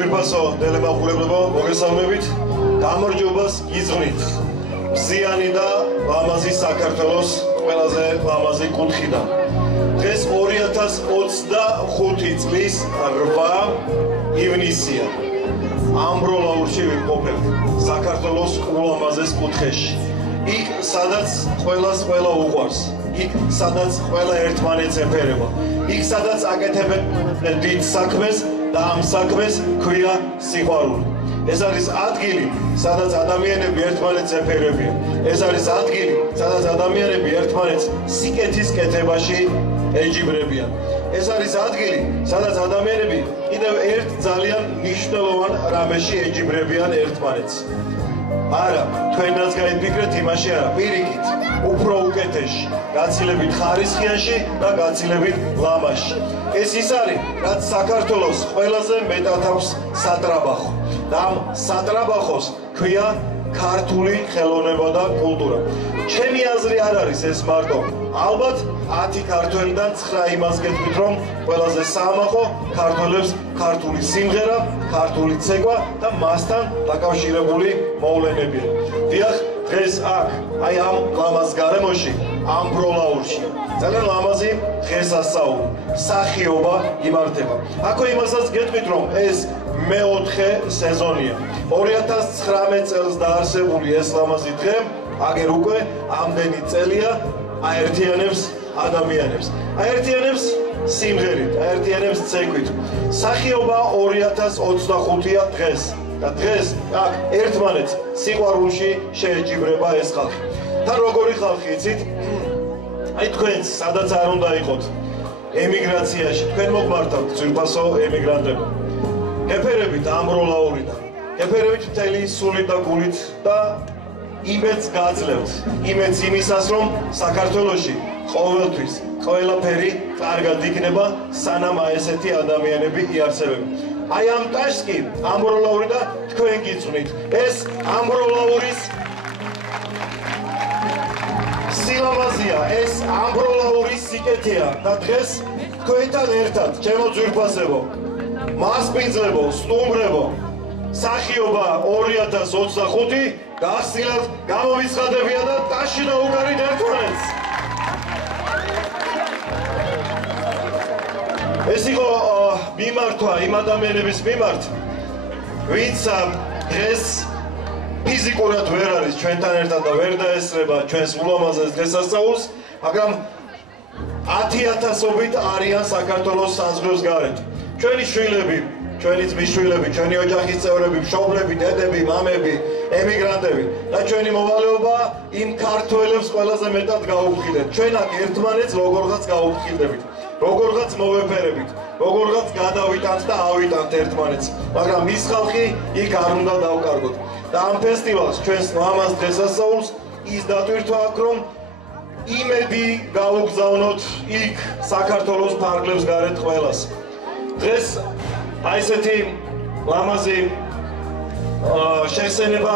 ძვირფასო ტელემაყურებლებო, მოგესალმებით. გამარჯვებას გიძღვნით. მზიანი და ლამაზი საქართველოს ყველაზე ლამაზი კუთხიდან. დღეს 2025 წლის 8 ივნისია. ამბროლაურში ვიმყოფებთ საქართველოს ულამაზეს კუთხეში. იქ სადაც ყველას ყველა უყვარს. იქ სადაც ყველა ერთმანეთს ეფერება. იქ სადაც აკეთებენ დიდ საქმეს და ამ საქმეს ქვია სიყვარული. ეს არის ადგილი, სადაც ადამიანები ერთმანეთს ეფერებიან. ეს არის ადგილი, სადაც ადამიანები ერთმანეთს სიკეთის კეთებაში ეჯიბრებიან. ეს არის ადგილი, სადაც ადამიანები კიდევ ერთ ძალიან მნიშვნელოვან რამეში ეჯიბრებიან ერთმანეთს. არა, თქვენ რაც გაიფიქრეთ, იმაში არა, პირიქით, უფრო უკეთესში, გაცილებით ხარისხიანში და გაცილებით ლამაზში. ეს ის არის, რაც საქართველოს ყველაზე მეტად აქვს სატრაბახო. და ამ სატრაბახოს ქვია ქართული ხელოვნება და კულტურა. ჩემი აზრი არ არის ეს მარტო. ალბათ 10 ქართველიდან 9 იმას გეტყვით, რომ ყველაზე საამაყო ქართველებს ქართული სიმღერა, ქართული ცეკვა და მასთან დაკავშირებული მოვლენებია. დიახ, დღეს აქ, აი ამ ლამაზ გარემოში, ამბროლაურში, ძალიან ლამაზი დღესასწაული, სახიობა იმართება. აქო იმასაც გეტყვით, რომ ეს მეოთხე სეზონია. 2019 წელს დაარსებული ეს ლამაზი დღე, აგერ უკვე ამდენი წელია აერთიანებს ადამიანებს. აერთიანებს სიმღერით, აერთიანებს ცეკვით. სახიობა 2025-ია დღეს. და დღეს აქ ერთმანეთს სიყვარულში შეეჯიბრება ეს ხალხი. და როგორი ხალხი იცით? აი თქვენც სადაც არ უნდა იყოთ ემიგრაციაში, თქვენ მოგმართავთ ძვირფასო ემიგრანტები. გეფერებით ამბროლაურიდან, გეფერებით მთელი სულით და გულით და იმედს გაძლევთ. იმედს იმისას, რომ საქართველოში ყოველთვის ყველაფერი კარგად იქნება, სანამ ესეთი ადამიანები იარსებენ. აი ამ ტაშს კი ამბროლაური და თქვენ გიწვნით. ეს ამბროლაურის სილამაზია, ეს ამბროლაურის სიკეთეა და დღეს თქვენთან ერთად, ჩემო ძვირფასებო, მასპინძლებო, სტუმრებო, სახიობა 2025 გახსნილად გამოვიცხადებია და ტაში დაუგარით ერთმანეთს. ეს იყო მიმართვა იმ ადამიანების მიმართ, ვინც დღეს ფიზიკურად ვერ არის ჩვენთან ერთად და ვერ დაესწრება ჩვენს ულამაზეს დღესასწაულს, მაგრამ 10,000-ობით არიან საქართველოს საზღვრებს გარეთ. ჩვენი შვილები, ჩვენი ძმის შვილები, ჩვენი ოჯახის წევრები, მშობლები, დედები, მამები, ემიგრანტები და ჩვენი მოვალეობა იმ ქართველებს ყველაზე მეტად გაუფრთხილდეთ. ჩვენ აქ ერთმანეთს როგორღაც გაუფრთხილდებით, როგორღაც მოვეფერებით, როგორღაც გადავიტანთ და ავიტანთ ერთმანეთს, მაგრამ ის ხალხი იქ არ უნდა დავკარგოთ. და ამ ფესტივალს, ჩვენს ლამაზ დღესასწაულს ის დატვირთვა აქ, რომ იმედი გაუგზავნოთ იქ საქართველოს ფარგლებს გარეთ ყველას. დღეს აი ესეთი ლამაზი შესენება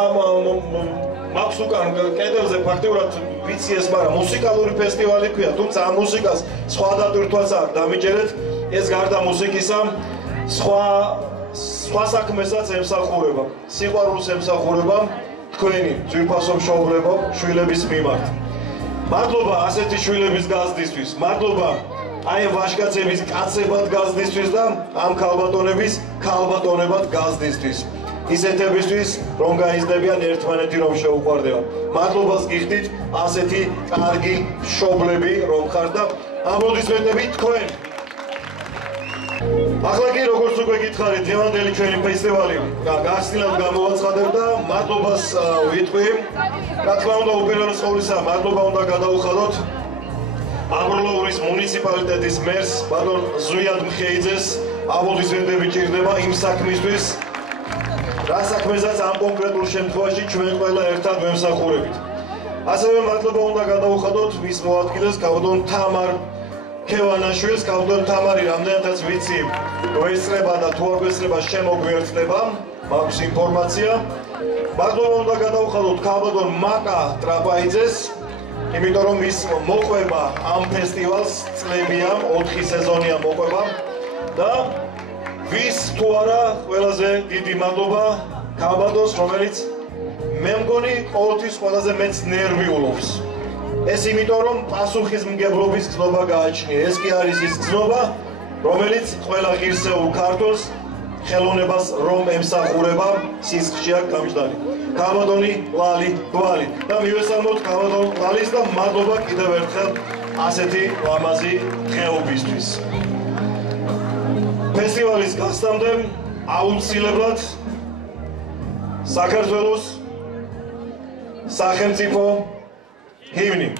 მაქვს უკან კედელზე ფაქტიურად ვიცი ეს, მაგრამ მუსიკალური ფესტივალი ქვია, თუმცა ამ მუსიკას სხვა დატვირთვაც აქვს, დამიჯერეთ, ეს გარდა მუსიკისა სხვა საქმესაც ემსახურება, სიყვარულს ემსახურება თქვენი ძვირფასო მშობლებო, შვილების მიმართ. მადლობა ასეთი შვილების გაზრდისთვის, მადლობა აი ვაჟკაცების კაცებად გაზრდისთვის და ამ ქალბატონების ქალბატონებად გაზრდისთვის. ისეთებისთვის, რომ გაიზრდებიან ერთმანეთი, რომ შეუყვარდებათ. მადლობას გიხდით ასეთი კარგი მშობლები, რომ ხართ და ამოდისმეტებით თქვენ. ახლა კი როგორც უკვე გითხარით, დღევანდელი ჩვენი ფესტივალი გახსნილად გამოვაცხადებ და მადლობას ვიტყვი. რა თქმა უნდა, უპირველეს ყოვლისა, მადლობა უნდა გადაუხადოთ ამბროლაურის მუნიციპალიტეტის მერს, ბატონ ზვიად მხეიძეს. აბოლდისმენტები ჭირდება იმ საქმისთვის, რა საქმესაც ამ კონკრეტულ შემთხვევაში ჩვენ ყველა ერთად ვემსახურებით. ასევე მადლობა უნდა გადაუხადოთ მის მოადგილეს, ქალბატონ თამარ ქევანაშვილს. ქალბატონ თამარი რამდენადაც ვიცი, გვესწრება და თუ არ გვესწრება შემოგვიერთდება, მაქვს ინფორმაცია. მადლობა უნდა გადაუხადოთ ქალბატონ მაკა ტრაპაიძეს, იმიტომ რომ ის მოყვება ამ ფესტივალს წლებია, 4 სეზონია მოყვება და ვის თუ არა ყველაზე დიდი მადლობა ქალბატონს, რომელიც მე მგონი ყოველთვის ყველაზე მეც ნერვიულობს. ეს იმიტომ რომ პასუხისმგებლობის გზნობა გააჩნია. ეს კი არის ის გზნობა, რომელიც ყველა ღირსეულ ქართველს ხელოვნებას რომ ემსახურება სისხლში აქ გამჯდარი. ქალბატონი ლალი გვალი და მივესალმოთ ქალბატონ ლალის და მადლობა კიდევ ერთხელ ასეთი ლამაზი დღეობისთვის. ფესტივალის გასტამდე აუცილებლად საქართველოს სახელმწიფო ჰიმნი.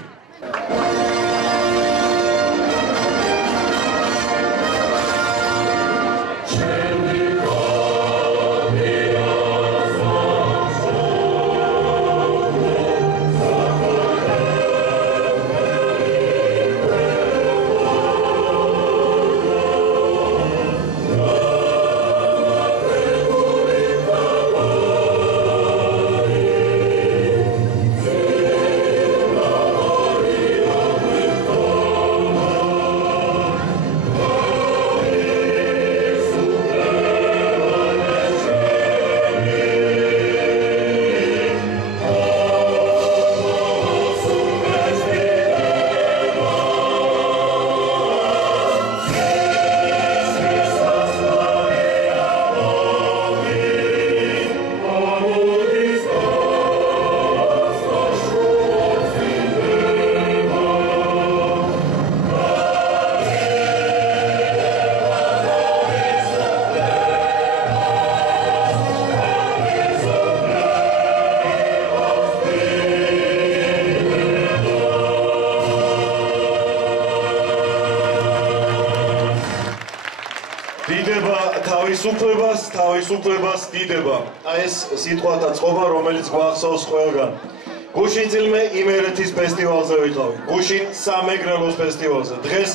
თავისუფლებას დიდება. აი ეს სიტყვათა წყობა, რომელიც გვახსოვს ყველგან. გუშინ წილმე იმერეთის ფესტივალზე ვიყავი. გუშინ სამეგრელოს ფესტივალზე. დღეს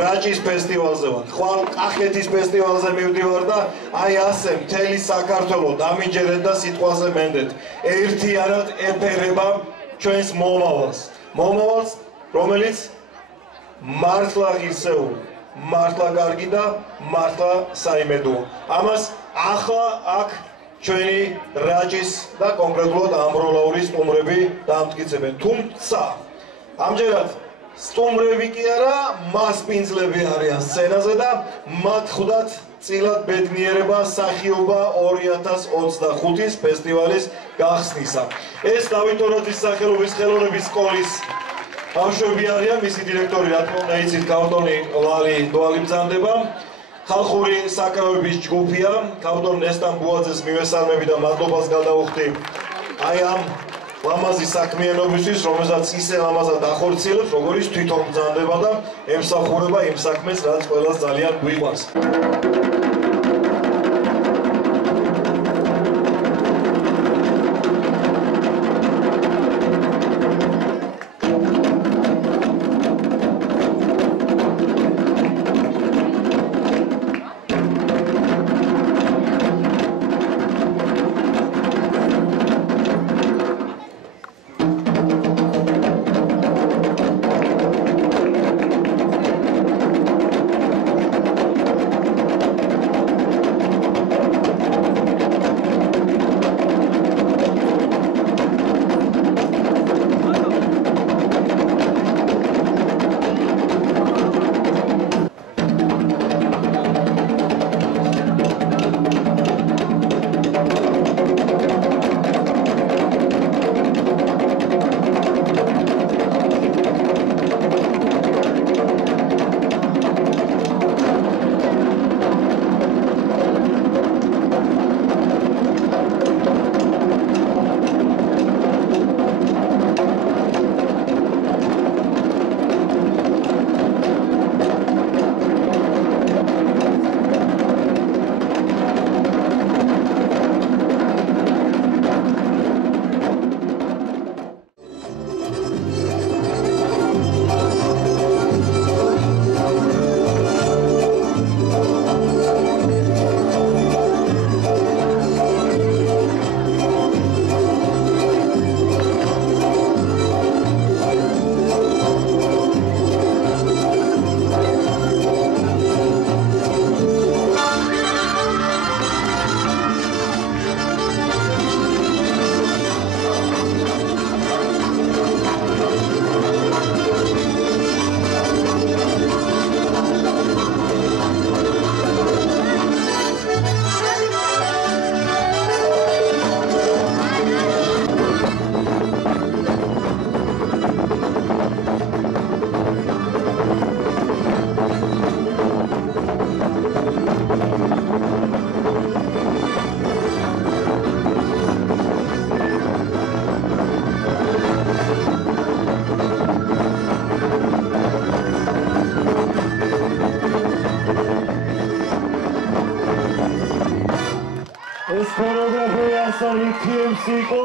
რაჭის ფესტივალზე ვარ. ხვალ კახეთის ფესტივალზე მივდივარ და აი ასე მთელი საქართველო დამინჯერეთ და სიტყვაზე მენდეთ. ერთიანად ეფერება ჩვენს მომავალს. მომავალს, რომელიც მართლა ღირსეული, მართლა კარგი და მართლა საიმედოა. ამას ახლა აქ ჩვენი რაჭის და კონკრეტულად ამბროლაური სტუმრები დაამტკიცებენ. თუმცა ამჯერად სტუმრები კი არა, მასპინძლები არიან სცენაზე და მათ ხვდათ წილად ბედნიერება სახიობა 2025-ის ფესტივალის გახსნისა. ეს დავით ორაძის სახელობის ხელოვნების სკოლის ბავშვები არიან, მისი დირექტორი რა თქმა უნდა იცით ქალბატონი ლალი დვალი ბრძანდება. ხალხური საკრავების ჯგუფია, ქალბატონ ნესტან ბუაძეს მივესალმები და მადლობას გადავუხდი აი ამ ლამაზი საქმიანობისთვის, რომელსაც ისე ლამაზად ახორციელებს, როგორიც თვითონ ბრძანდება და ემსახურება იმ საქმეს, რაც ყველას ძალიან გვიყვარს. TMC იყო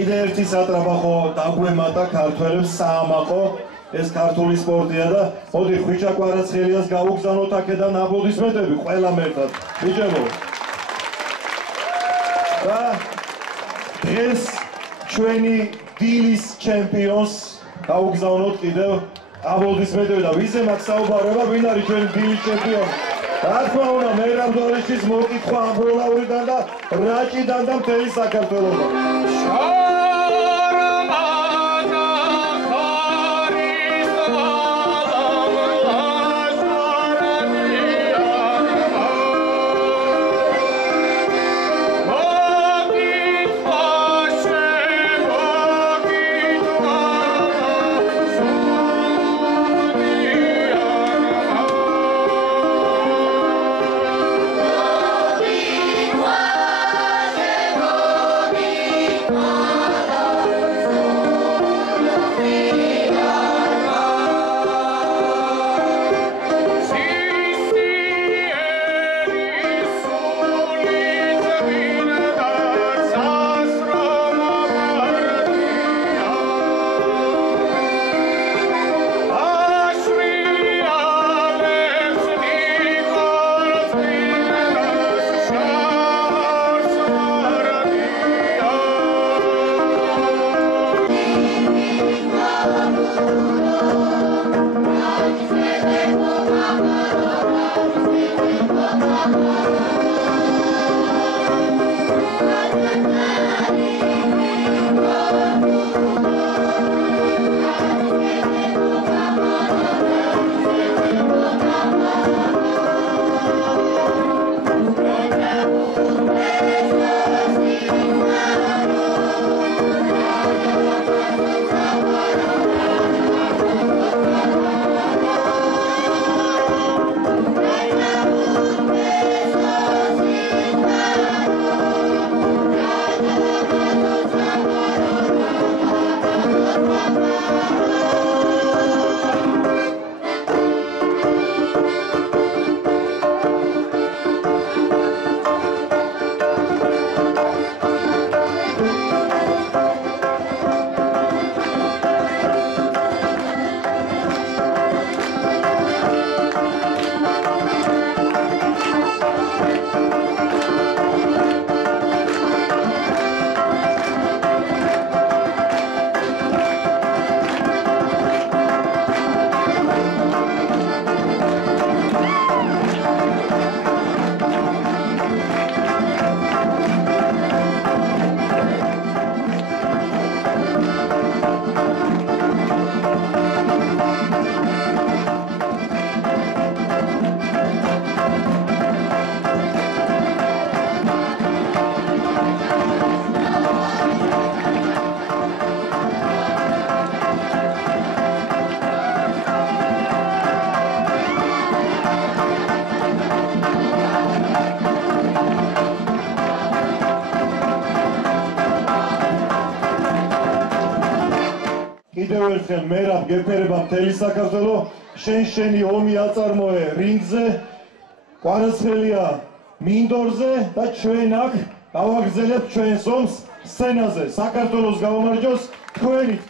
კიდე ერთი სატრაბახო დაგვემატა ქართველებს საამაყო ეს ქართული სპორტია და მოდი ხვიჩა კვარაცხელიას გავუგზავნოთ აქედან აპლოდისმენტები ყველამ ერთად ბიჭებო და დღეს ჩვენი დილის ჩემპიონს გავუგზავნოთ კიდევ აპლოდისმენტები და ვიზე მაქვს საუბარება ვინ არის ჩვენი დილის ჩემპიონი რა თქმა უნდა მერაბ დორიშის მოკითხვა ამბროლაურიდან და რაჭიდან და მთელი საქართველოსგან Oh ერთხელ მერაბ გეფერება მთელი საქართველო, შენი ომი აწარმოე რინგზე, კვარაცხელია მინდორზე და ჩვენ აქ გავაგრძელებთ ჩვენს ომს სცენაზე. საქართველოს გავამარჯოს თქვენით.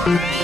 Salam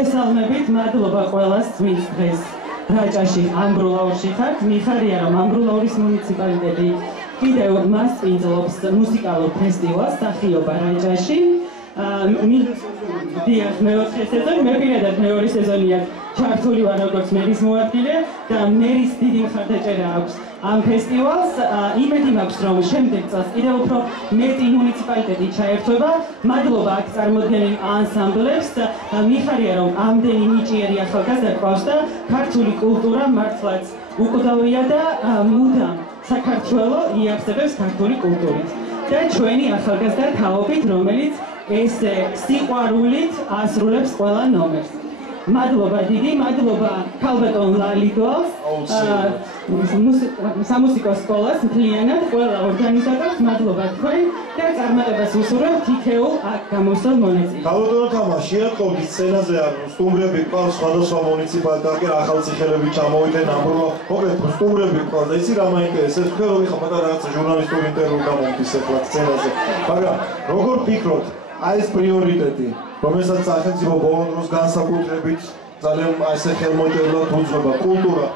მოგესალმებით, მადლობა ყველას, ვინც დღეს რაჭაში ამბროლაურში ხართ. მიხარია, რომ ამბროლაურის მუნიციპალიტეტი კიდევ მასპინძლობს მუსიკალურ ფესტივალს სახიობა რაჭაში. დიახ, მეოთხე სეზონი, მე პირადად მეორე სეზონია ჩართული ვარ როგორც მერის მოადგილე და მერის დიდი მხარდაჭერა აქვს ამ ფესტივალს. იმედი მაქვს, რომ შემდეგ წელს კიდევ უფრო მეტი მუნიციპალიტეტი ჩაერთვება. მადლობა აქ წარმოდგენილ ანსამბლებს. მიხარია, რომ ამდენი ნიჭიერი ახალგაზრდა გვყავს და ქართული კულტურა მართლაც უკვდავია და მუდამ საქართველო იარსებებს ქართული კულტურით. და ჩვენი ახალგაზრდა თაობით, რომელიც ესე სიყვარულით ასრულებს ყველა ნომერს. მადლობა დიდი, მადლობა ქალბატონ ლალიგოს, სამუსიკო სკოლას მთლიანად, ყველა ორგანიზატორს, მადლობა თქვენ და წარმატებას ვუსურვებთ თითოეულ აქ გამოსულ მონაწილეს. ქალბატონო თამა, შეატყობთ სცენაზე არ სტუმრები ყავს სხვადასხვა მუნიციპალიტეტი, ახალციხელები ჩამოვიდნენ ამბროლაურში. მოკლედ სტუმრები ყავს და იცი რა მაინტერესებს, თქვენ რომ იხამათ რაღაცა ჟურნალისტური ინტერვიუ გამომდის ახლა სცენაზე. მაგრამ როგორ ფიქრობთ, აი ეს პრიორიტეტი, რომელსაც სახელმწიფო ბოლო დროს განსაკუთრებით ძალიან ესე ხელმოწერლად უძღვება კულტურა,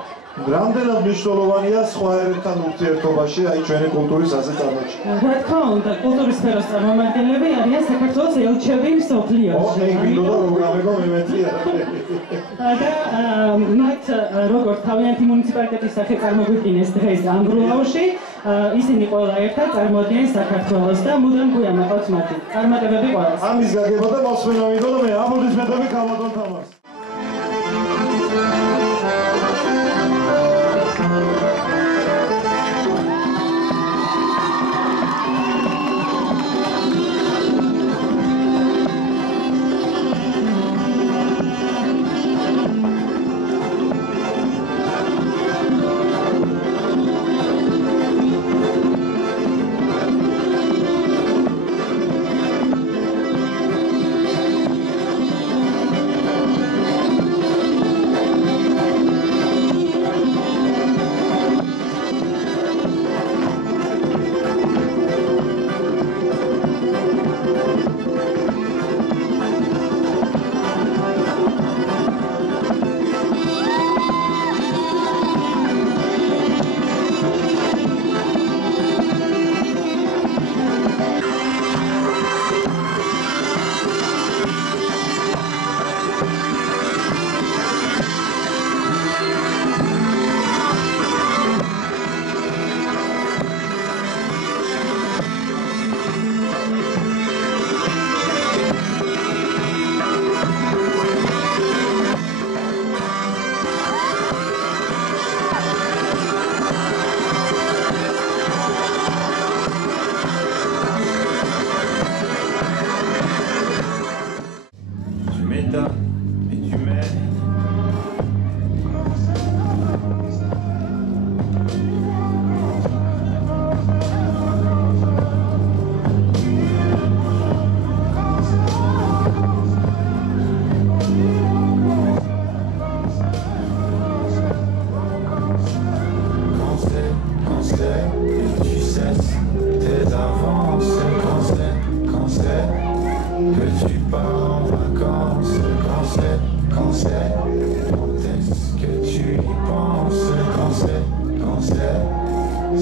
რამდენად მნიშვნელოვანია სხვა ერებთან ურთიერთობაში, აი ჩვენი კულტურის ასე წარმოჩენა. რა თქმა უნდა, კულტურის სფეროს წარმომადგენლები არიან საქართველოს ელჩები მსოფლიოში. მინდოდა რომ გამეგო მემეწია. და მათ როგორც თავიანთი მუნიციპალიტეტის სახე წარმოგვიდგინეს დღეს ამბროლაურში, ისინი ყველა ერთად წარმოადგენენ საქართველოს და მუდამ გვიამაყავთ მათი. წარმატებები ყველას. ამის გაგება და მოსმენა მინდოდა მე აპლოდისმენტები ქალბატონ თამარს.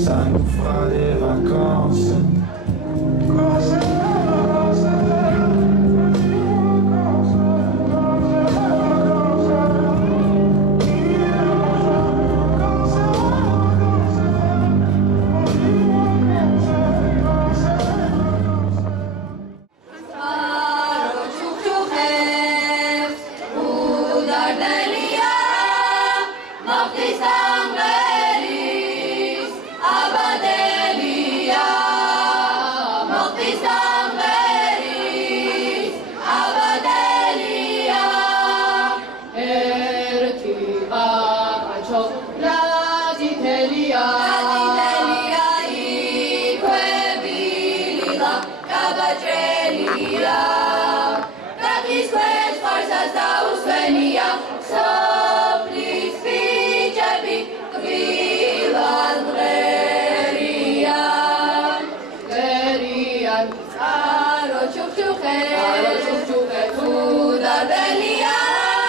Ça nous fera des vacances. Aro chuk chuk hai, tu dar belia.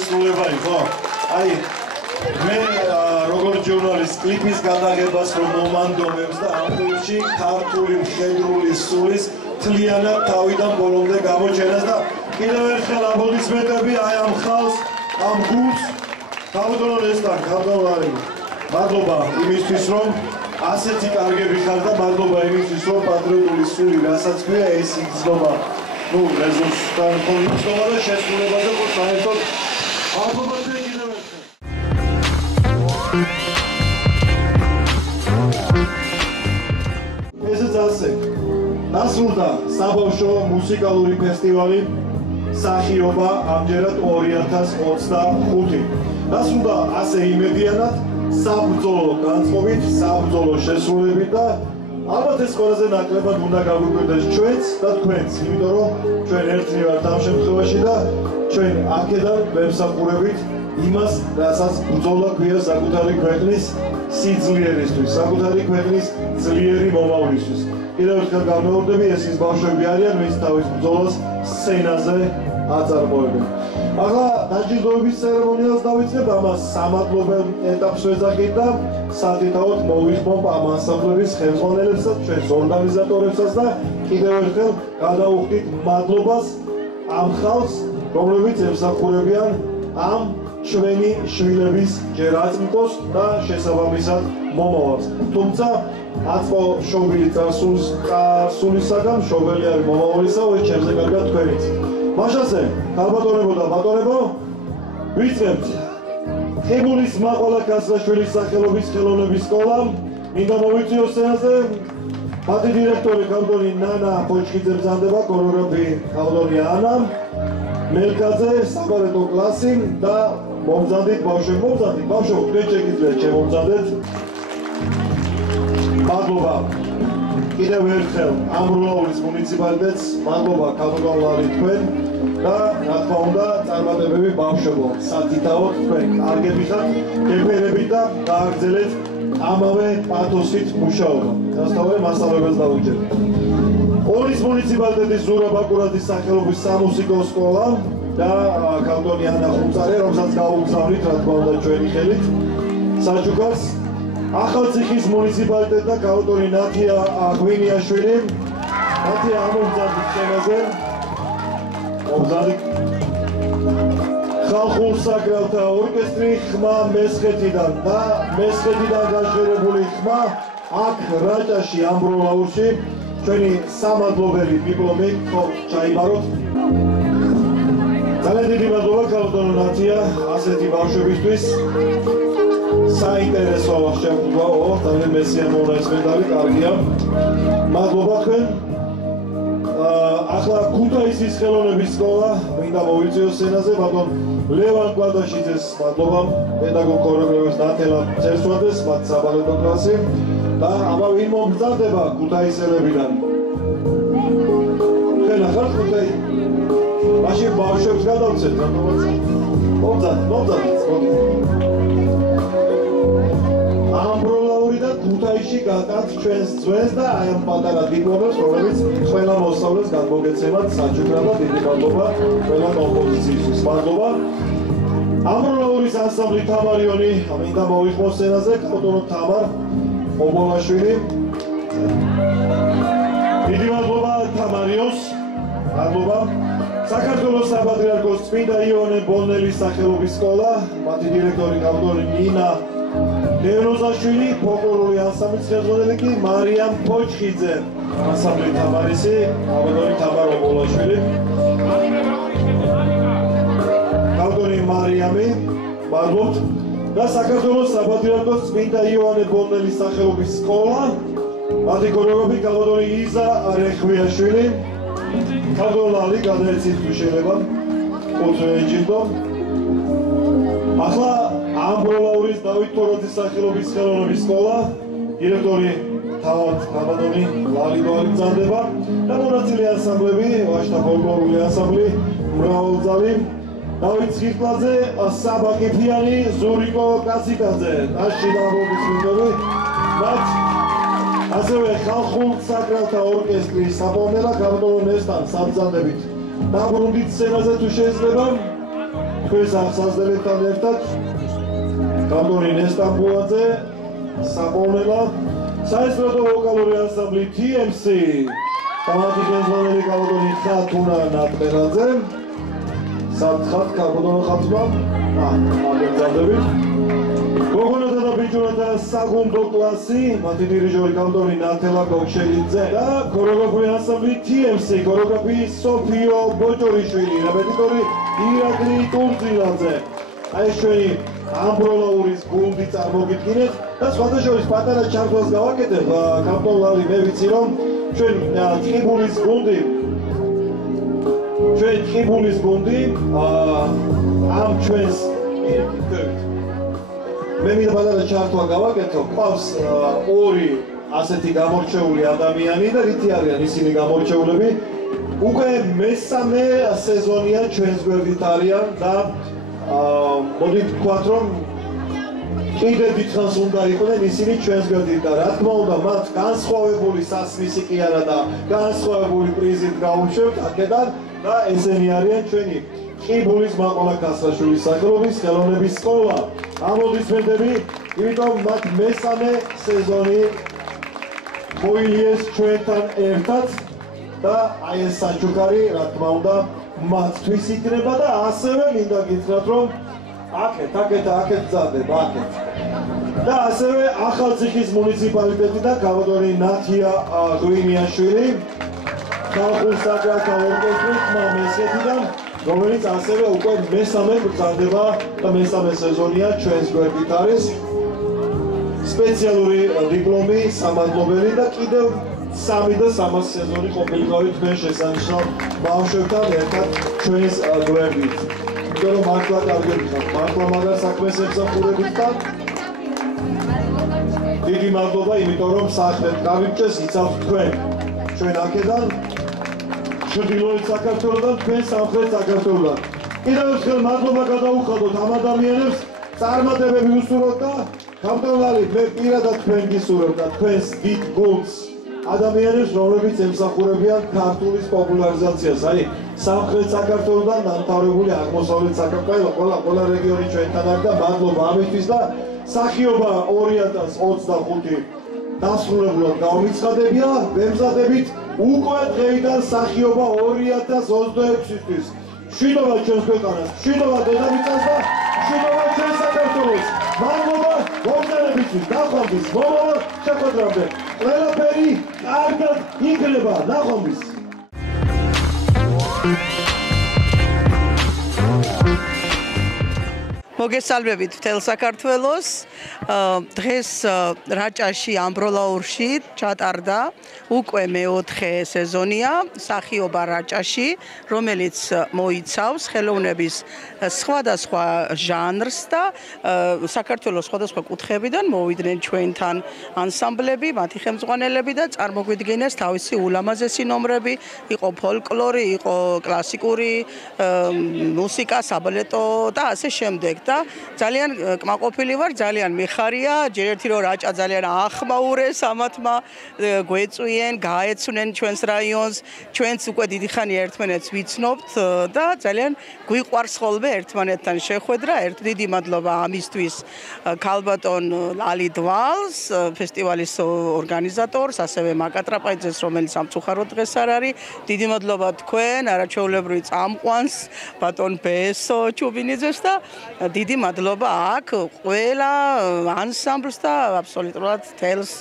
შესრულება იყო. აი მე როგორც ჟურნალისტ კლიპის გადაღებას რომ მომანდომებს და ამ ფილმში ქართული მხედრული სულის თლიანად თავიდან ბოლომდე გამოჩენას და კიდევ ერთხელ აპლოდისმენტები აი ამ ხალხს, ამ გუნდს ქალბატონო რესტან, ქალბატონო მადლობა იმისთვის რომ ასეთი კარგები ხარ და მადლობა იმისთვის რომ პატრიოტული სული რასაც ქვია ეს იგრძნობა ნუ რეზულტატთან კონდიციონა და შესრულებაზე ხო საერთოდ მადლობა კიდევ ერთხელ ესეც ასე დასრულდა საბავშვო მუსიკალური ფესტივალი სახიობა ამჯერად 2025 დასრულდა ასე იმედიანად საბრძოლო განწყობით, საბრძოლო შესრულებით და ალბათ ეს ყველაზე ნაკლებად უნდა გაგვიკვირდეს ჩვენც და თქვენც, იმიტომ რომ ჩვენ ერთნი ვართ ამ შემთხვევაში და ჩვენ აქედან ვემსახურებით იმას, რასაც ბრძოლა ქვია საკუთარი ქვეყნის სიძლიერისთვის, საკუთარი ქვეყნის ძლიერი მომავლისთვის. კიდევ ერთხელ გამეორდები, ეს ის ბავშვები არიან, ვინც თავის ბრძოლას სცენაზე აწარმოებენ. ახლა დაჯილდოების ცერემონიალს დავიწყებ, ამას სამადლობელ ეტაპს ვეძახით და სათითაოდ მოვიხმობ ამ ანსამბლების ხელმძღვანელებსაც, ჩვენს ორგანიზატორებსაც და კიდევ ერთხელ გადავუხდით მადლობას ამ ხალხს, რომლებიც ემსახურებიან ამ ჩვენი შვილების ჯერ აწმყოს და შესაბამისად მომავალს. თუმცა აწმყო შობილი წარსულისაგან მშობელი არის მომავალისა, ეს ჩემზე კარგად თქვენიც. მაშასე, ქალბატონებო და ბატონებო, ვიწყებთ ხიბულის მაყვალა კაცაშვილის სახელობის ხელოვნების სკოლა. მინდა მოვიწიო სცენაზე მათი დირექტორი ქალბატონი ნანა ფოჩკიძე ბრძანდება, ქორეოგრაფი ქალბატონი ანა მელკაძე, საბალეტო კლასი და მომზადეთ ბავშვები, თქვენ შეგიძლიათ შემომზადეთ. მადლობა კიდევ ერთხელ ამბროლაურის მუნიციპალიტეტს, მადლობა ქალბატონლარი თქვენ და რა თქმა უნდა წარმატებები ბავშვებო, სათითაოდ თქვენ კარგები ხართ, გეფერებით და გააგრძელეთ ამავე პათოსით მუშაობა. დასთავე მასწავლებლებს დავუჯერეთ. ორის მუნიციპალიტეტის ზურაბ ბაკურაძის სახელობის სამუსიკო სკოლა და ქალბატონი ანა ხუნწარი, რომელსაც გაუგზავნით რა თქმა უნდა ჩვენი ხელით საჩუქარს. ახალციხის მუნიციპალიტეტი და ქალბატონი ნათია აგვინიაშვილი. ნათია ამომზადეთ სცენაზე. მომზადეთ ხალხურ საკრავთა ორკესტრი ხმა მესხეთიდან და მესხეთიდან გაჟღერებული ხმა აქ რაჭაში ამბროლაურში ჩვენი სამადლობელი დიპლომი ხო ჩაიბაროთ. ძალიან დიდი მადლობა ქალბატონო ნათია ასეთი ბავშვებისთვის. საინტერესო შემდგომო, ძალიან მესიამოვნო ეს მედალი, კარგია. მადლობა თქვენ. ახლა ქუთაისის ხელოვნების სკოლა, მინდა მოვიწიო სცენაზე, ბატონ ლევან კვადაშიძეს მადლობა, პედაგოგ ქორეოგრაფს ნათელა ცერსვადეს, მათ საბალეტო კლასი და აბა ვინ მომგზავრდება ქუთაისელებიდან. თქვენ ახალ ქუთაის მაშინ ბავშვებს გადავცეთ, რატომაც? მომზადეთ. ამბროლაური და ქუთაისში გატართ ჩვენს ძვენს და აი ამ პატარა დიპლომებს, რომლებიც ყველა მოსწავლეს განმოგეცემათ საჩუქრად და დიდი მადლობა ყველა კომპოზიციისთვის. მადლობა. ამბროლაურის ანსამბლი თამარიონი, მინდა მოვიხმო სცენაზე, ქალბატონო თამარ ობოლაშვილი. დიდი მადლობა თამარიოს. მადლობა. საქართველოს საპატრიარქოს წმინდა იოანე ბოლნელის სახელობის სკოლა, მათი დირექტორი ქალბატონი ნინა დევნოზაშვილი, ფოლკლორული ანსამბლის ხელმძღვანელი კი მარიამ ფოჩხიძე, ანსამბლი თამარისი, ქალბატონი თამარ ობოლაშვილი. ქალბატონი მარიამი, მადლობთ. და საქართველოს საპატრიარქოს წმინდა იოანე ბოლნელის სახელობის სკოლა, მათი ქორეოგრაფი ქალბატონი იზა რეხვიაშვილი. ქალბატონი გადაეცით თუ შეიძლება 5 ჯილდო. ახლა ამბროლაურის დავით თორაძის სახელობის ხელოვნების სკოლა, დირექტორი თავად ქალბატონი ლალიდო ბრძანდება და მონაწილე ანსამბლები, ვაჟთა ფოლკლორული ანსამბლი, მრავალძალი, დავით ციხლაძე, საბაკიფიანი, ზურიკო კაციკაძე და შინაურობის მიმდევრი, მათ ასევე ხალხურ საკრავთა ორკესტრის საპოვნელად ქალბატონო ნესტან საბრძანდებით. დაბრუნდით სცენაზე თუ შეიძლება. თქვენს აღსაზრდებთან ერთად კანტონი ნესტამბულაძე, საყოველა, საესტრადო ვოკალური ანსამბლი TMC, თამაში გენზვანელი კანტონი ხათუნა ნატყელაძე, სათხად კანტონო ხათმა, აგებდებით. გოგონათა და ბიჭუნათა საგუნდო კლასი, მათი დირიჟორი კანტონი ნათელა გოგშელიძე და ქორეოგრაფიული ანსამბლი TMC, ქორეოგრაფი სოფიო ბოჭორიშვილი, რეპეტიტორი ირაკლი ტურძილაძე. აი ჩვენი ამბროლაურის გუნდი წარმოგიდგინეთ და სხვადასხვა პატარა ჩართვას გავაკეთებ კანტონლარი მე ვიცი რომ ჩვენ ტყიბულის გუნდი ამ ჩვენს მე მინდა პატარა ჩართვა გავაკეთო ყავს ორი ასეთი გამორჩეული ადამიანი და რითი არიან ისინი გამორჩეულები უკვე მესამე სეზონია ჩვენს გვერდით არიან და მოდი ვთქვათ რომ კიდევ დიდხანს უნდა იყვნენ ისინი ჩვენს გვერდით და რა თქმა უნდა მათ განსხვავებული სასმისი კი არა და განსხვავებული პრიზით გაუშვებთ აქედან და ესენი არიან ჩვენი ტყიბულის მაყოლა კასრაშვილის სახელობის ხელოვნების სკოლა. ამოდისმენდები, იმიტომ მათ მესამე სეზონი მოილიეს ჩვენთან ერთად და აი ეს საჩუქარი რა თქმა უნდა მათთვის იქნება და ასევე მინდა გითხრათ რომ აქეთ გზადდება აქეთ და ასევე ახალციხის მუნიციპალიტეტიდან კავადორი ნათია ღვინიაშვილი ხალხურ საკრაკალ ორკესტრის მესხეთიდან რომელიც ასევე უკვე მესამე გზადდება და მესამე სეზონია ჩვენს გვერდით არის სპეციალური დიპლომი სამადლობელი და კიდევ 3 და 300 სეზონი ყოფილიყავით თქვენ შესანიშნავ ბავშვებთან ერთად ჩვენს გვერდით. იმიტომ რომ მართლა კარგები ხართ, მართლა მაგარ საქმეს ემსახურებით და დიდი მადლობა, იმიტომ რომ საქმე გავიჭეს იცავთ თქვენ. ჩვენ აქედან ჩრდილოეთ საქართველოდან, თქვენ სამხრეთ საქართველოდან. კიდევ ერთხელ მადლობა გადაუხადოთ ამ ადამიანებს, წარმატებები უსურვოთ და კანტონლარი მე პირადად თქვენ გისურვებთ და თქვენს დიდ გუნდს ადამიანებს, რომლებიც ემსახურებიან ქართულის პოპულარიზაციას. აი, სამხრეთ საქართველოდან დამთავრებული აღმოსავლეთ საქართველოს ყველა რეგიონი ჩვენთან არის და მადლობა ამისთვის და სახიობა 2025 დასრულებულად გამიცხადებია. ვემზადებით უკვე დღეიდან სახიობა 2026-თვის. მშვიდობა ჩვენს ქვეყანას, მშვიდობა დედამიწას და მშვიდობა ჩვენ საქართველოს. მადლობა მომზადებისთვის, ნახვამდის, მომავალ შეხვედრამდე. ყველაფერი კარგად იქნება, ნახვამდის. მოგესალმებით მთელ საქართველოს. დღეს რაჭაში ამბროლაურში ჩატარდა უკვე მეოთხე სეზონია სახიობა რაჭაში, რომელიც მოიცავს ხელოვნების სხვადასხვა ჟანრს და საქართველოს სხვადასხვა კუთხეებიდან მოვიდნენ ჩვენთან ანსამბლები, მათი ხელმძღვანელები და წარმოგვიდგინეს თავისი ულამაზესი ნომრები, იყო ფოლკლორი, იყო კლასიკური მუსიკა, საბალეტო და ასე შემდეგ. და ძალიან კმაყოფილი ვარ, ძალიან მიხარია, ჯერ ერთი რომ რაჭა ძალიან ახმაურეს ამათმა, გვეწვიენ, გაეცვნენ ჩვენს რაიონს, ჩვენც უკვე დიდი ხანი ერთმანეთს ვიცნობთ და ძალიან გვიყვარს ხოლმე ერთმანეთთან შეხვედრა. დიდი მადლობა ამისთვის ქალბატონ ლალი დვალს, ფესტივალის ორგანიზატორს, ასევე მაკა ტრაპაიძეს, რომელიც სამწუხაროდ დღეს არ არის. დიდი მადლობა თქვენ, არაჩვეულებრივ წამყვანს, ბატონ ბესო ჩუბინიძეს და დიდი მადლობა აქ ყველა ანსამბლს და აბსოლუტურად თელს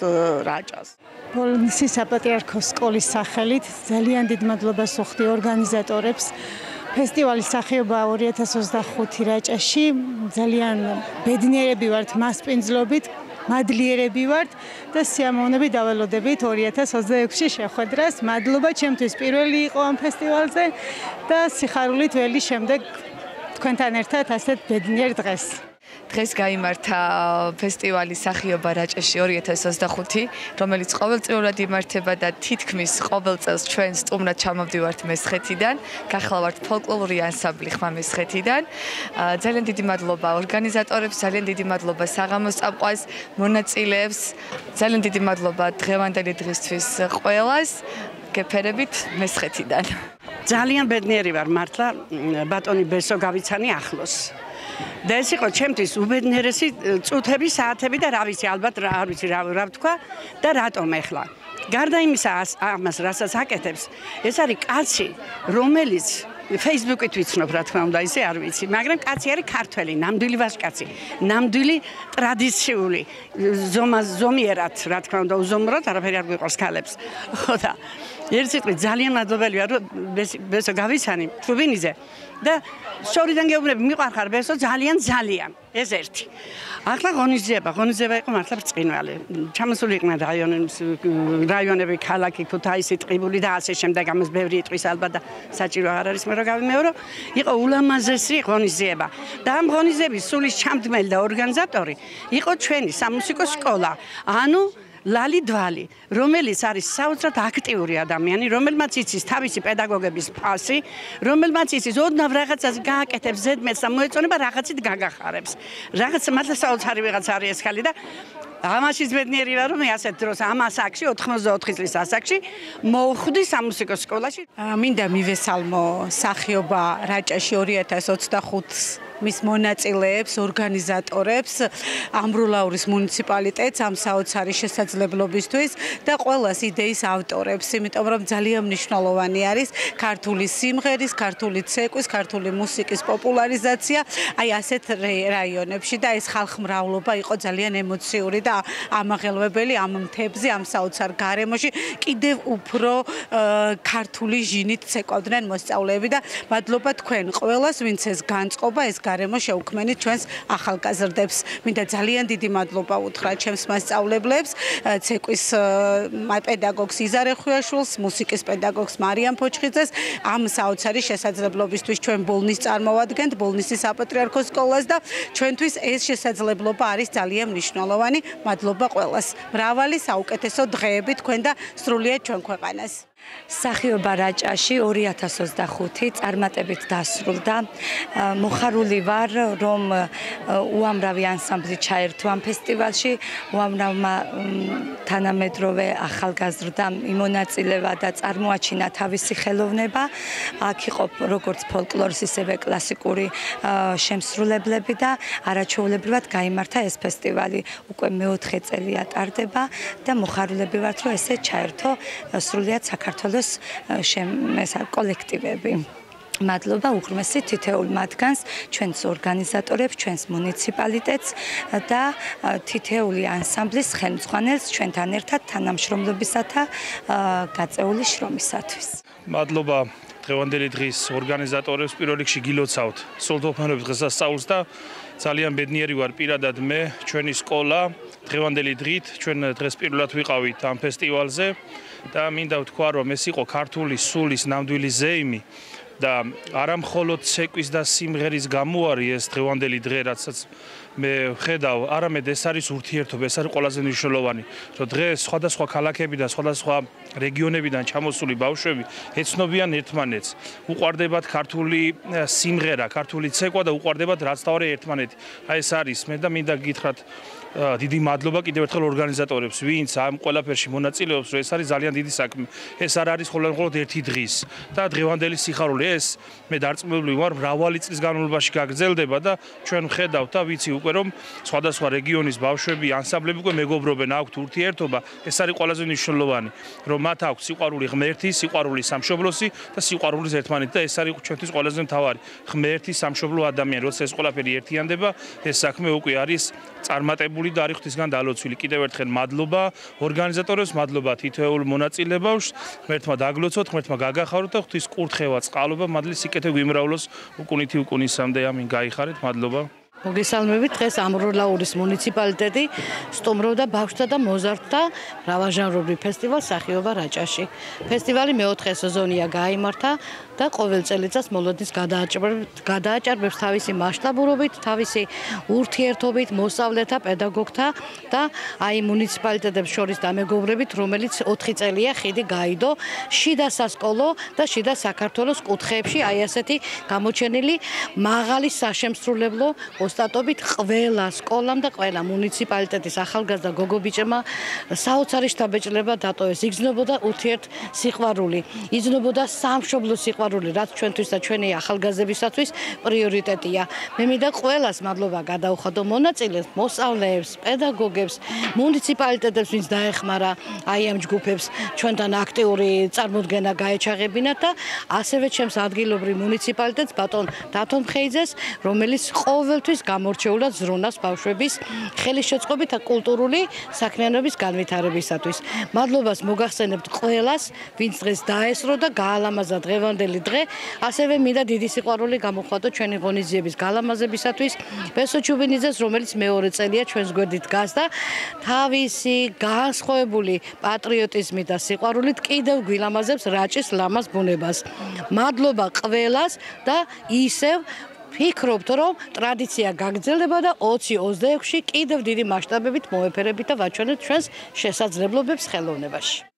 რაჭას. პოლონეთის საპატრიარქოს სკოლის სახელით ძალიან დიდ მადლობას ვუხდი ორგანიზატორებს. ფესტივალის სახიობა 2025 რაჭაში ძალიან ბედნიერები ვართ მასპინძლობით, მადლიერები ვართ და სიამოვნებით დაველოდებით 2026-ში შეხვედრას. მადლობა ჩემთვის პირველი იყო ამ ფესტივალზე და სიხარულით ველი შემდეგ თქვენთან ერთად ასეთ ბედნიერ დღეს. დღეს გაიმართა ფესტივალი სახიობა რაჭაში 2025, რომელიც ყოველწლიურად იმართება და თითქმის ყოველ წელს ჩვენ სტუმრად ჩამოვდივართ მესხეთიდან, გახლავართ ფოლკლორული ანსამბლი ხმა მესხეთიდან. ძალიან დიდი მადლობა ორგანიზატორებს, ძალიან დიდი მადლობა საღამოს წამყვანს, მონაწილეებს, ძალიან დიდი მადლობა დღევანდელი დღისთვის ყველას. გეფერებით მესხეთიდან. ძალიან ბედნიერი ვარ მართლა ბატონი ბესო გავიცანი ახლოს. და ეს იყო ჩემთვის უბედნიერესი წუთები, საათები და რა ვიცი, ალბათ რა ვიცი რა ვთქვა და რატომ ახლა. გარდა იმისა, ამას რასაც აკეთებს, ეს არის კაცი, რომელიც Facebook-ით ვიცნობ რა თქმა უნდა, ისე არ ვიცი, მაგრამ კაცი არის ქართველი, ნამდვილი ვაჟკაცი, ნამდვილი ტრადიციული, ზომიერად, რა თქმა უნდა, უზომრად, არაფერი არ გვიყვარს ქალებს. ხო და ერთ სიტყვით ძალიან მადლობელი ვარ, რომ ბესო გავიცანი თბილისზე და შორიდან გეუბნები, მიყვარხარ ბესო ძალიან ეს ერთი. ახლა ღონისძიება იყო მართლა ბრწყინვალე. ჩამოსული იყვნენ რაიონები, ქალაქი, ქუთაისი, ტყიბული და ასე შემდეგ, ამას ბევრი იტყვის ალბათ და საჭირო არ არის მე რომ გავიმეორო. იყო ულამაზესი ღონისძიება. და ამ ღონისძიების სულის ჩამდგმელი და ორგანიზატორი იყო ჩვენი სამუსიკო სკოლა. ანუ ლალი დვალი, რომელიც არის საოცრად აქტიური ადამიანი, რომელმაც იცის თავისი პედაგოგების ფასი, რომელმაც იცის ოდნავ რაღაცას გააკეთებს ზედმეტს და მოეწონება რაღაცით გაგახარებს. რაღაც მართლა საოცარი ვიღაც არის ეს ხალი და ამაშიც ბედნიერი ვარ, რომ ასეთ დროს ამ ასაკში 84 წლის ასაკში მოვხვდი სამუსიკო სკოლაში. მინდა მივესალმო სახიობა რაჭაში 2025 მის მონაწილეებს, ორგანიზატორებს, ამბროლაურის მუნიციპალიტეტს ამ საოცარი შესაძლებლობისთვის და ყველას იდეის ავტორებს, იმიტომ რომ ძალიან მნიშვნელოვანი არის ქართული სიმღერის, ქართული ცეკვის, ქართული მუსიკის პოპულარიზაცია აი ასეთ რაიონებში და ეს ხალხმრავლობა იყო ძალიან ემოციური და ამაღელვებელი ამ მთებზე, ამ საოცარ გარემოში კიდევ უფრო ქართული ჟინით ცეკვავდნენ მოსწავლეები და მადლობა თქვენ ყველას, ვინც ეს განწყობა, ეს გარემო შეუქმნით ჩვენს ახალგაზრდებს. მინდა ძალიან დიდი მადლობა უთხრა ჩემს მასწავლებლებს, ცეკვის პედაგოგს იზარე ხვიაშვილს, მუსიკის პედაგოგს მარიამ ფოჩხიძეს, ამ საოცარი შესაძლებლობისთვის ჩვენ ბოლნის წარმოვადგენთ, ბოლნისის საპატრიარქოს სკოლას და ჩვენთვის ეს შესაძლებლობა არის ძალიან მნიშვნელოვანი. მადლობა ყველას. მრავალი საუკეთესო დღეები თქვენ და სრულიად ჩვენ ქვეყანას. სახიობა რაჭაში 2025 წარმატებით დასრულდა. მოხარული ვარ, რომ უამრავი ანსამბლი ჩაერთო ამ ფესტივალში, უამრავმა თანამედროვე ახალგაზრდამ იმონაწილევა და წარმოაჩინა თავისი ხელოვნება. აქ იყო როგორც ფოლკლორის, ისევე კლასიკური შემსრულებლები და არაჩვეულებრივად გაიმართა ეს ფესტივალი. უკვე მეოთხე წელია ტარდება და მოხარულები ვართ, რომ ესე ჩაერთო სრულიად საქართველოს კოლექტივები. მადლობა უღრმესი თითოეულ მათგანს, ჩვენს ორგანიზატორებს, ჩვენს მუნიციპალიტეტს და თითოეული ანსამბლის ხელმძღვანელს ჩვენთან ერთად თანამშრომლობისათა გაწეული შრომისათვის. მადლობა დღევანდელი დღის ორგანიზატორებს, პირველ რიგში გილოცავთ სრულთოფანობის დღესასწაულს და ძალიან ბედნიერი ვარ პირადად მე, ჩვენი სკოლა დღევანდელი დღით, ჩვენ დღეს პირველად ვიყავით ამ ფესტივალზე და მინდა ვთქვა, რომ ეს იყო ქართული სულის ნამდვილი ზეიმი და არა მხოლოდ ცეკვის და სიმღერის გამოარი ეს დღევანდელი დღე, რასაც მე ვხედავ, არამედ ეს არის ურთიერთობა, ეს არის ყველაზე მნიშვნელოვანი, რომ დღეს სხვადასხვა ქალაქებიდან, სხვადასხვა რეგიონებიდან ჩამოსული ბავშვები ეცნობიან ერთმანეთს. უყვარდებათ ქართული სიმღერა, ქართული ცეკვა და უყვარდებათ რაც თავარი ერთმანეთი. აი ეს არის მე და მინდა გითხრათ დიდი მადლობა კიდევ ერთხელ ორგანიზატორებს, ვინც ამ ყველაფერში მონაწილეობს, რომ ეს არის ძალიან დიდი საქმე. ეს არ არის მხოლოდ ერთი დღის და დღევანდელი სიხარული. ეს მე დარწმუნებული ვარ, მრავალი წლის განმავლობაში გაგრძელდება და ჩვენ ვხედავთ და ვიცი უკვე რომ სხვადასხვა რეგიონის ბავშვები, ანსამბლები უკვე მეგობრობენ, აქვთ ურთიერთობა. ეს არის ყველაზე მნიშვნელოვანი, რომ მათ აქვს სიყვარული ღმერთის, სიყვარული სამშობლოსი და სიყვარული ერთმანეთი და ეს არის ჩვენთვის ყველაზე მთავარი. ღმერთი, სამშობლო, ადამიანი, როცა ეს ყველაფერი ერთიანდება, ეს საქმე უკვე არის წარმატებული და არის ღვთისგან დალოცვილი. კიდევ ერთხელ მადლობა ორგანიზატორებს, მადლობა თითოეულ მონაწილეებს, ღმერთმა დაგლოცოთ, ღმერთმა გაგახაროთ და ღვთის კურთხევა, წყალობა, მადლის სიკეთე გვიმრავლოს უკუნითი უკუნისამდე. ამინ გაიხარეთ, მადლობა. მოგესალმებით, დღეს ამბროლაურის მუნიციპალიტეტი სტუმრობდა ბავშვთა და მოზარდთა მრავალჟანრობრივ ფესტივალს სახიობა რაჭაში. ფესტივალი მეოთხე სეზონია გაიმართა და ყოველ წელიწადს მოლოდინს გადააჭარბებს თავისი მასშტაბურობით, თავისი ურთიერთობით მოსწავლეთა, პედაგოგთა და აი მუნიციპალიტეტებს შორის დამეგობრებით, რომელიც 4 წელია ხიდი გაიდო შიდა სასკოლო და შიდა საქართველოს კუთხეებში, აი ასეთი გამოჩენილი მაღალი საშემსრულებლო ოსტატობით ყველა სკოლამ და ყველა მუნიციპალიტეტის ახალგაზრდა გოგო-ბიჭებმა საოცარი შთაბეჭდილება დატოვეს. იგრძნობოდა ურთიერთსიყვარული, იგრძნობოდა სამშობლო სიყვარული, რაც ჩვენთვის და ჩვენი ახალგაზრდებისათვის პრიორიტეტია. მე მინდა ყველას მადლობა გადაუხადო მონაწილეს, მოსწავლეებს, პედაგოგებს, მუნიციპალიტეტებს, ვინც დაეხმარა აი ამ ჯგუფებს, ჩვენთან აქტიური წარმოდგენა გაეჩაღებინათ და ასევე ჩემს ადგილობრივ მუნიციპალიტეტს ბატონ დათო მხეიძეს, რომელიც ყოველთვის გამორჩეულად ზრუნავს ბავშვების ხელისშეწყობით და კულტურული საქმიანობის განვითარებისათვის. მადლობას მოგახსენებთ ყველას, ვინც დღეს დაესწრო და გაალამაზა დღევანდელი დღე. ასევე მინდა დიდი სიყვარული გამოხატო ჩვენი ღონისძიების გალამაზებისათვის ბესო ჩუბინიძეს, რომელიც მეორე წელია ჩვენს გვერდით დგას და თავისი განსხვავებული პატრიოტიზმით და სიყვარულით კიდევ გვილამაზებს რაჭის ლამაზ ბუნებას. მადლობა ყველას და ისევ ვფიქრობთ, რომ ტრადიცია გაგრძელდება და 2026-ში კიდევ დიდი მასშტაბებით მოეფერებით და ვაჩვენებთ ჩვენს შესაძლებლობებს ხელოვნებაში.